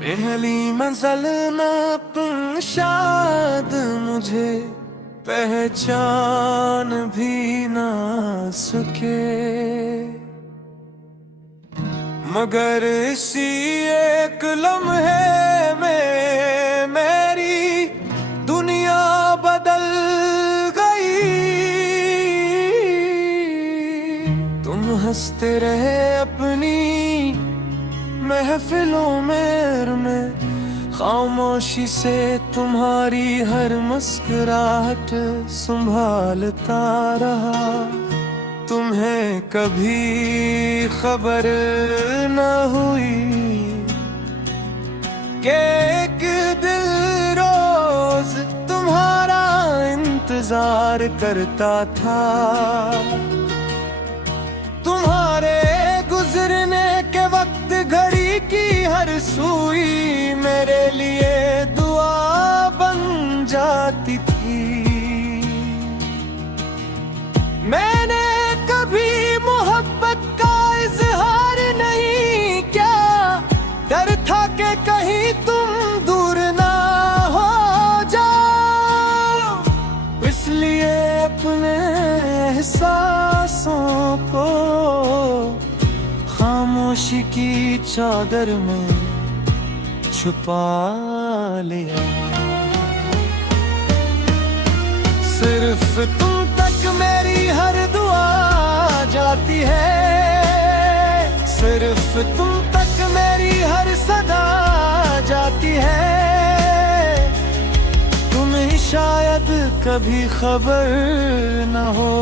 पहली मंजिल न तुम शायद मुझे पहचान भी ना सके, मगर इसी एक लम्हे में मेरी दुनिया बदल गई। तुम हंसते रहे अपनी महफिलों में, खामोशी से तुम्हारी हर मुस्कुराहट संभालता रहा। तुम्हें कभी खबर न हुई कि एक दिल रोज तुम्हारा इंतजार करता था। तुम्हारे गुजरने के वक्त घड़ी की हर सुई मेरे लिए दुआ बन जाती थी। मैंने कभी मोहब्बत का इजहार नहीं किया, डर था कि कहीं तुम दूर ना हो जाओ। इसलिए अपने एहसासों को खामोशी की चादर में छुपा लिया। सिर्फ तुम तक मेरी हर दुआ जाती है, सिर्फ तुम तक मेरी हर सदा जाती है। तुम्हें शायद कभी खबर न हो,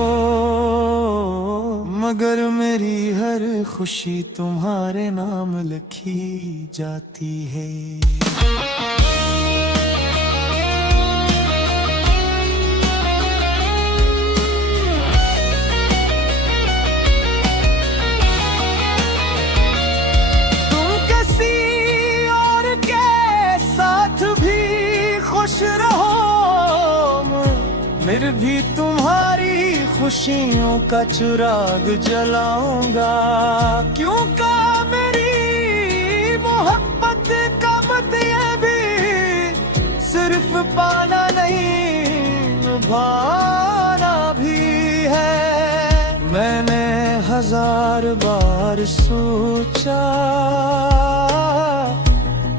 मगर मेरी हर खुशी तुम्हारे नाम लिखी जाती है। फिर भी तुम्हारी खुशियों का चिराग जलाऊंगा, क्योंकि मेरी मोहब्बत का मतलब भी सिर्फ पाना नहीं, निभाना भी है। मैंने हजार बार सोचा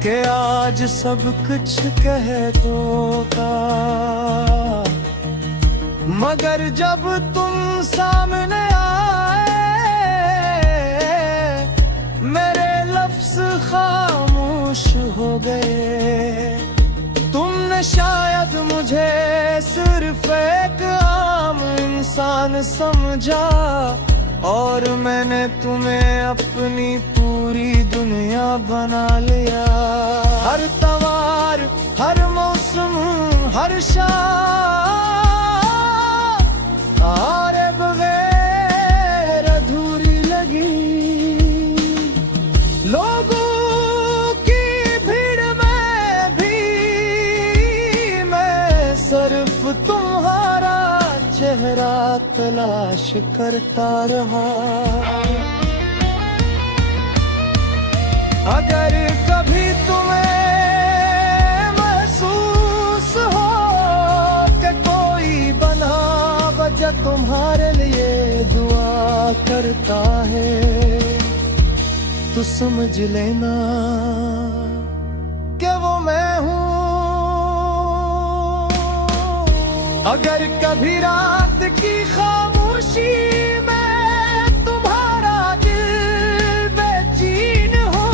कि आज सब कुछ कह दूंगा, मगर जब तुम सामने आए मेरे लफ्ज खामोश हो गए। तुमने शायद मुझे सिर्फ एक आम इंसान समझा, और मैंने तुम्हें अपनी पूरी दुनिया बना लिया। हर त्योहार, हर मौसम, हर शाम तारे बगैर अधूरी लगी। लोगों की भीड़ में भी मैं सिर्फ तुम्हारा चेहरा तलाश करता रहा। अगर कभी तुम्हें महसूस हो कि कोई बना जब तुम्हारे लिए दुआ करता है, तो समझ लेना कि वो मैं हूँ। अगर कभी रात की खामोशी में तुम्हारा दिल बेचैन हो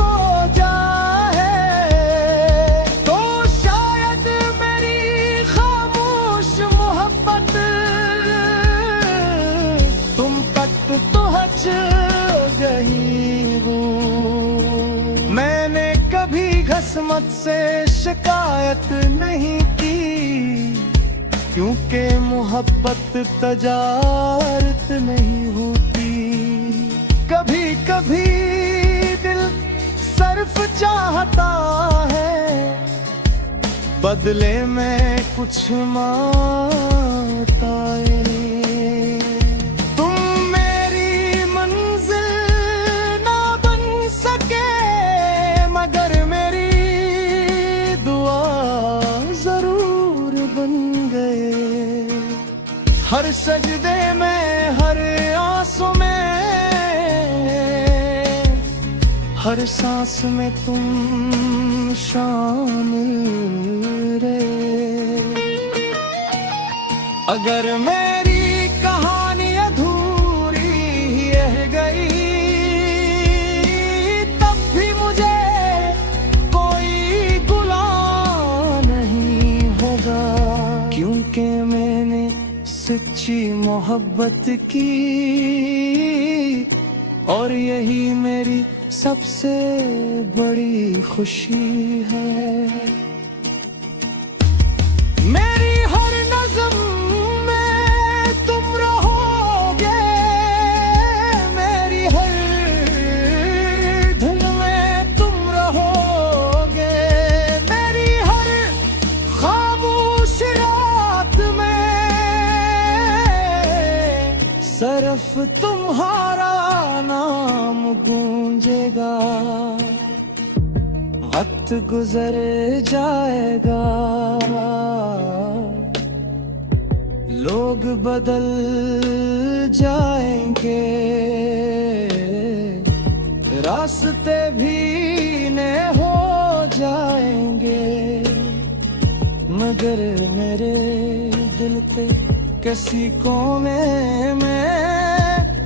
जाए, तो शायद मेरी खामोश मोहब्बत गई हूँ। मैंने कभी किस्मत से शिकायत नहीं की, क्योंकि मोहब्बत तजारत नहीं होती। कभी कभी दिल सिर्फ चाहता है, बदले में कुछ मांगता है। मगर मेरी हर सांस में तुम शामिल रहे। अगर मेरी कहानी अधूरी ही रह गई तब भी मुझे कोई गुलाम नहीं होगा, क्योंकि मैंने सच्ची मोहब्बत की और यही मेरी सबसे बड़ी खुशी है। मेरी हर नज़्म में तुम रहोगे, मेरी हर धुन में तुम रहोगे, मेरी हर खामोश रात में सिर्फ तुम्हारा नाम गूंजेगा। वक्त गुजर जाएगा, लोग बदल जाएंगे, रास्ते भी नए हो जाएंगे, मगर मेरे दिल पे किसी कोने में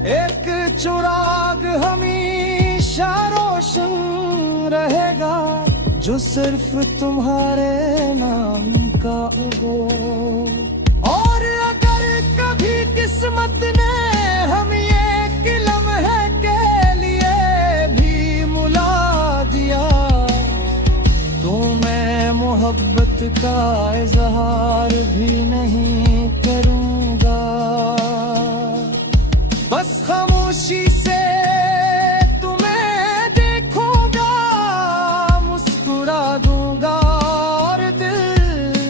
एक चिराग हमेशा रोशन रहेगा, जो सिर्फ तुम्हारे नाम का हो। और अगर कभी किस्मत ने हम एक लम्हे के लिए भी मुला दिया तो मैं मोहब्बत का इजहार भी नहीं करूँगा। बस खामोशी से तुम्हें देखूंगा, मुस्कुरा दूंगा और दिल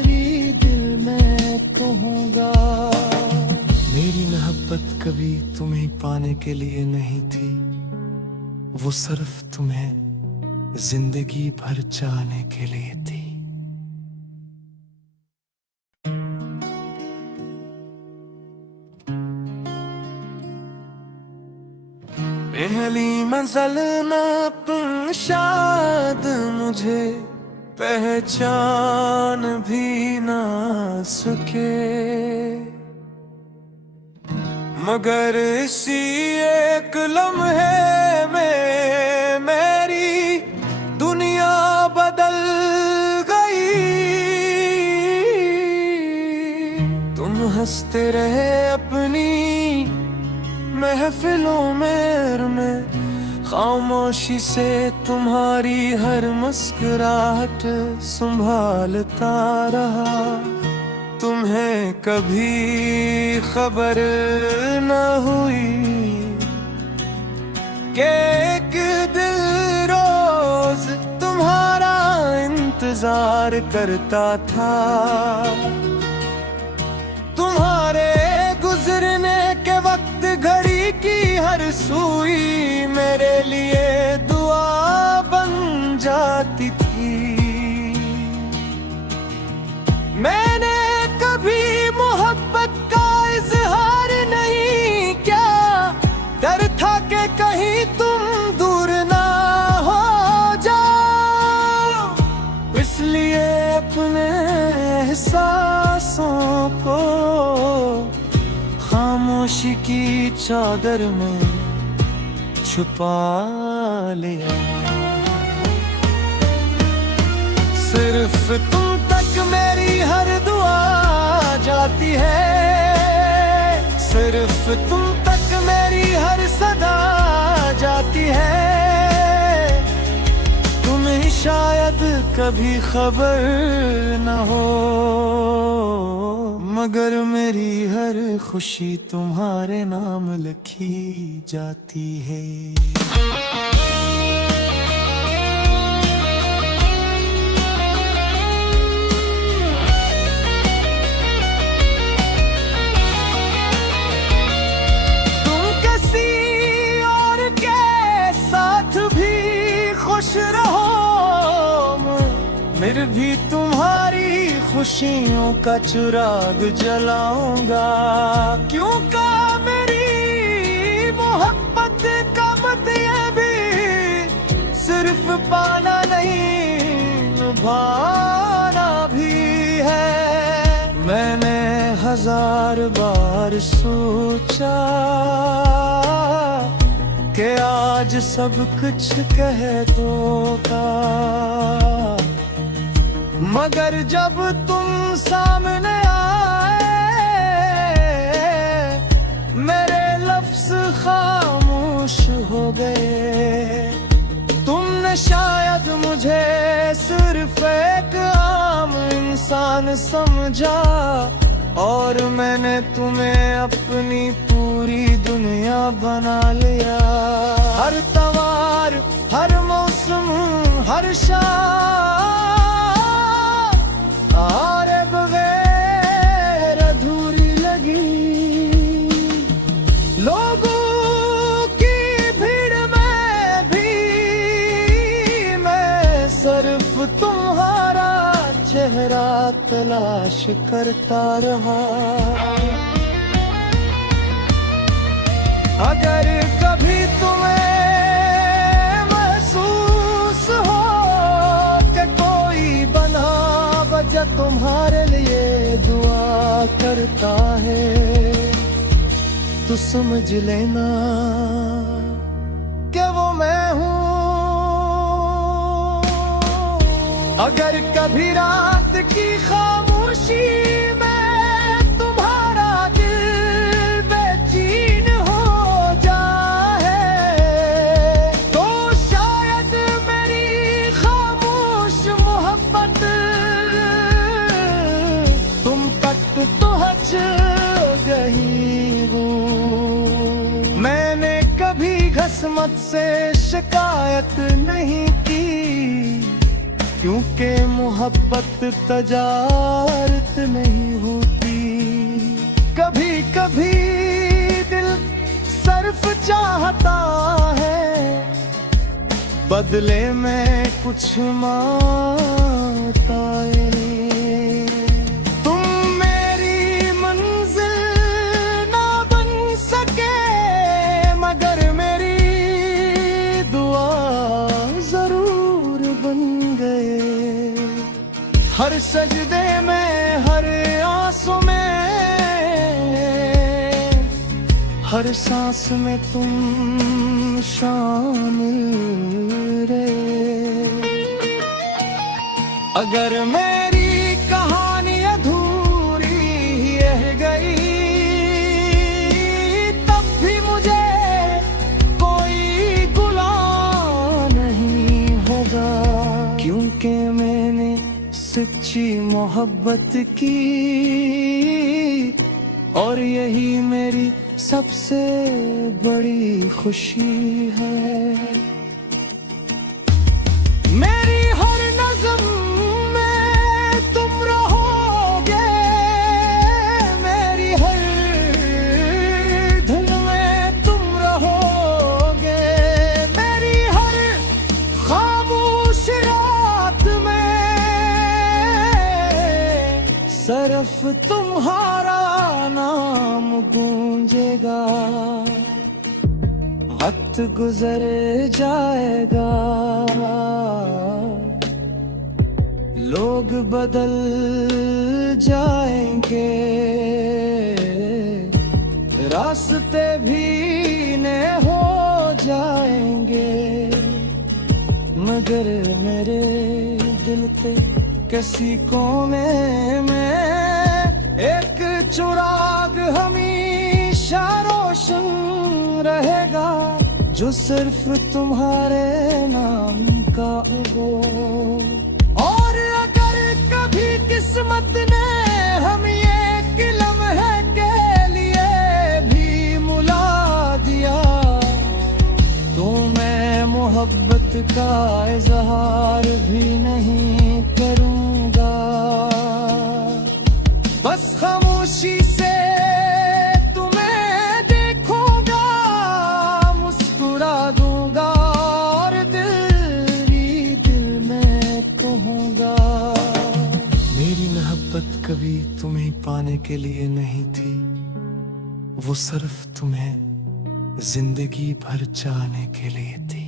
ही दिल में कहूंगा। मेरी मोहब्बत कभी तुम्हें पाने के लिए नहीं थी, वो सिर्फ तुम्हें जिंदगी भर चाहने के लिए थी। पहली मंजिल न शायद मुझे पहचान भी ना सके, मगर इसी एक लम्हे में मेरी दुनिया बदल गई। तुम हंसते रहे अपनी महफिलों में, खामोशी से तुम्हारी हर मुस्कुराहट संभालता रहा। तुम्हें कभी खबर न हुई कि एक दिल रोज तुम्हारा इंतजार करता था। तुम्हारे गुजरने के वक्त घड़ी की हर सुई मेरे लिए दुआ बन जाती थी। मैंने कभी मोहब्बत का इजहार नहीं किया, डर था कि कहीं तुम दूर ना हो जाओ, इसलिए अपने एहसासों को खामोशी की चादर में छुपा लिया। सिर्फ तुम तक मेरी हर दुआ जाती है, सिर्फ तुम तक मेरी हर सदा जाती है। तुम्हें शायद कभी खबर न हो, मगर मेरी हर खुशी तुम्हारे नाम लिखी जाती है। तुम किसी और के साथ भी खुश रहो, फिर भी तुम्हारी खुशियों का चिराग जलाऊंगा। क्यों का मेरी मोहब्बत का मत ये भी बार सोचा कि आज सब कुछ कह दूंगा, मगर जब तुम सामने आए मेरे लफ्ज़ खामोश हो गए। तुमने शायद मुझे सिर्फ एक आम इंसान समझा, और मैंने तुम्हें अपनी पूरी दुनिया बना लिया। हर त्योहार, हर मौसम, हर शाम और बगैर अधूरी लगी। लोगों की भीड़ में भी मैं सिर्फ तुम्हारा चेहरा तलाश करता रहा। अगर कभी तुम्हें महसूस हो कि कोई बना वजह तुम्हारे लिए दुआ करता है, तो समझ लेना कि वो मैं हूँ। अगर कभी रात की खामोशी में तुम्हारा दिल बेचैन हो जाए, तो शायद मेरी खामोश मोहब्बत तुम तक पहुंच गई हो। मैंने कभी किस्मत से शिकायत नहीं की, क्योंकि मोहब्बत तजारत नहीं होती। कभी कभी दिल सिर्फ चाहता है, बदले में कुछ मांगता है। तुम मेरी मंजिल ना बन सके, मगर मेरी दुआ जरूर बन गए। हर सजदे में, हर आंसू में, हर सांस में तुम शामिल रहे। अगर मेरी कहानी अधूरी रह गई, तब भी मुझे कोई गुलाम नहीं होगा, क्योंकि मैंने सच्ची मोहब्बत की, और यही मेरी सबसे बड़ी खुशी है। मेरी हर नज़म में तुम रहोगे, मेरी हर धुन में तुम रहोगे, मेरी हर खामोश रात में सिर्फ तुम्हारा नाम गूंजेगा। वक्त गुजर जाएगा, लोग बदल जाएंगे, रास्ते भी नए हो जाएंगे, मगर मेरे दिल के किसी कोने में एक चिराग हमेशा रोशन रहेगा, जो सिर्फ तुम्हारे नाम का हो। और अगर कभी किस्मत ने हम एक लम्हे के लिए भी मुला दिया, तो मैं मोहब्बत का इजहार भी नहीं करूँगा। बस खामोशी से तुम्हें देखूंगा, मुस्कुरा दूंगा, और दिल में कहूंगा। मेरी मोहब्बत कभी तुम्हें पाने के लिए नहीं थी, वो सिर्फ तुम्हें जिंदगी भर चाहने के लिए थी।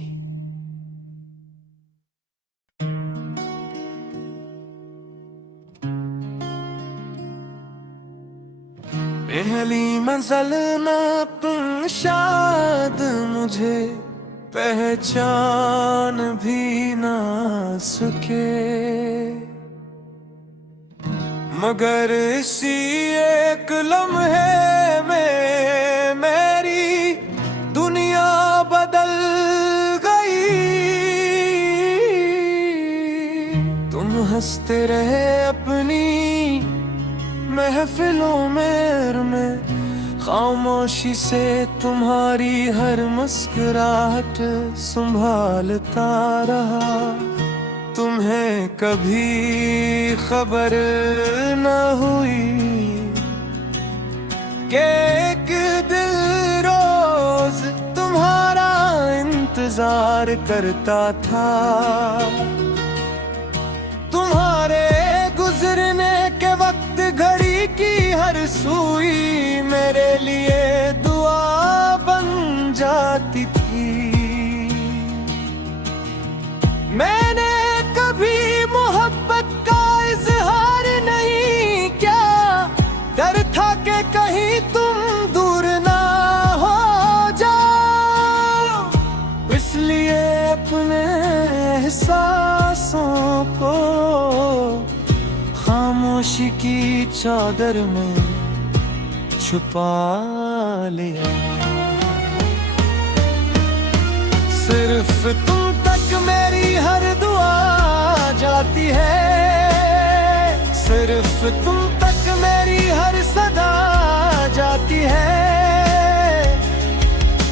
पहली मंजिल न तुम शायद मुझे पहचान भी ना सके, मगर इसी एक लम्हे में मेरी दुनिया बदल गई। तुम हंसते रहे अपनी महफिलों में, खामोशी से तुम्हारी हर मुस्कुराहट संभालता रहा। तुम्हें कभी खबर न हुई कि एक दिल रोज तुम्हारा इंतजार करता था। तुम्हारे गुजरने के वक्त घड़ी की हर सुई मेरे लिए दुआ बन जाती थी। मैंने कभी मोहब्बत का इजहार नहीं किया, डर था कि कहीं तुम दूर ना हो जाओ, इसलिए अपने एहसासों को खामोशी की चादर में छुपा लिया। सिर्फ तुम तक मेरी हर दुआ जाती है, सिर्फ तुम तक मेरी हर सदा जाती है।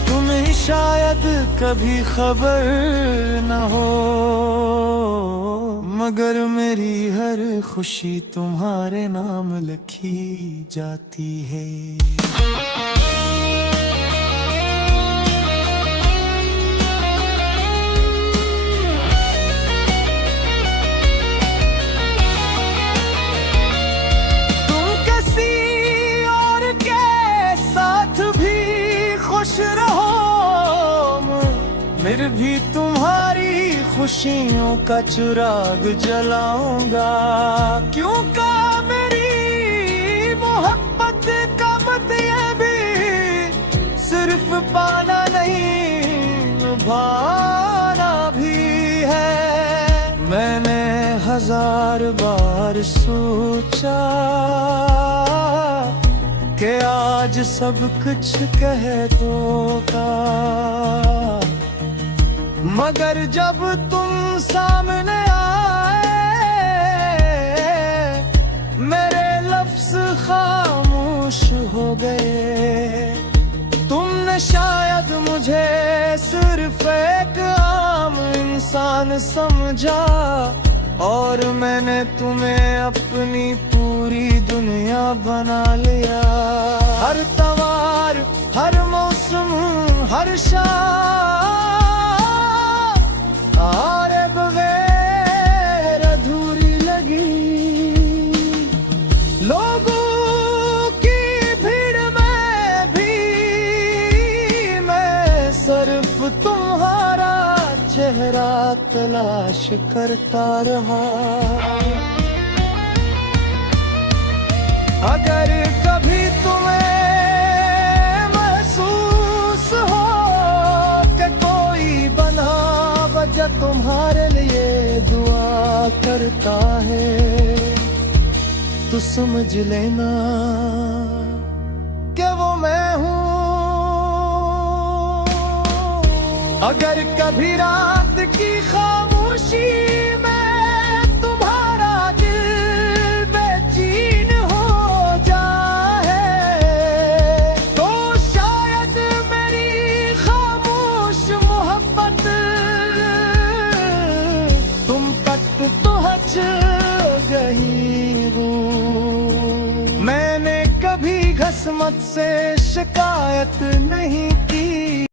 तुम्हें शायद कभी खबर न हो, मगर मेरी हर खुशी तुम्हारे नाम लिखी जाती है। तुम किसी और के साथ भी खुश रहो, फिर भी तुम्हारी खुशियों का चिराग जलाऊंगा। क्यों का मेरी मोहब्बत का मत ये भी सिर्फ पाना नहीं, निभाना भी है। मैंने हजार बार सोचा कि आज सब कुछ कह दूंगा, मगर जब तुम सामने आए मेरे लफ्ज खामोश हो गए। तुमने शायद मुझे सिर्फ एक आम इंसान समझा, और मैंने तुम्हें अपनी पूरी दुनिया बना लिया। हर त्योहार, हर मौसम, हर शाम आरे बगैर अधूरी लगी। लोगों की भीड़ में भी मैं सिर्फ तुम्हारा चेहरा तलाश करता रहा। अगर कभी तुम्हें महसूस हो कि कोई बना वजह तुम्हारे लिए दुआ करता है, तो समझ लेना कि वो मैं हूँ। अगर कभी रात की खामोशी में तुम्हारा दिल बेचैन हो जाए, तो शायद मेरी खामोश मोहब्बत तुम तक पहुँच गई हूँ। मैंने कभी किस्मत से शिकायत नहीं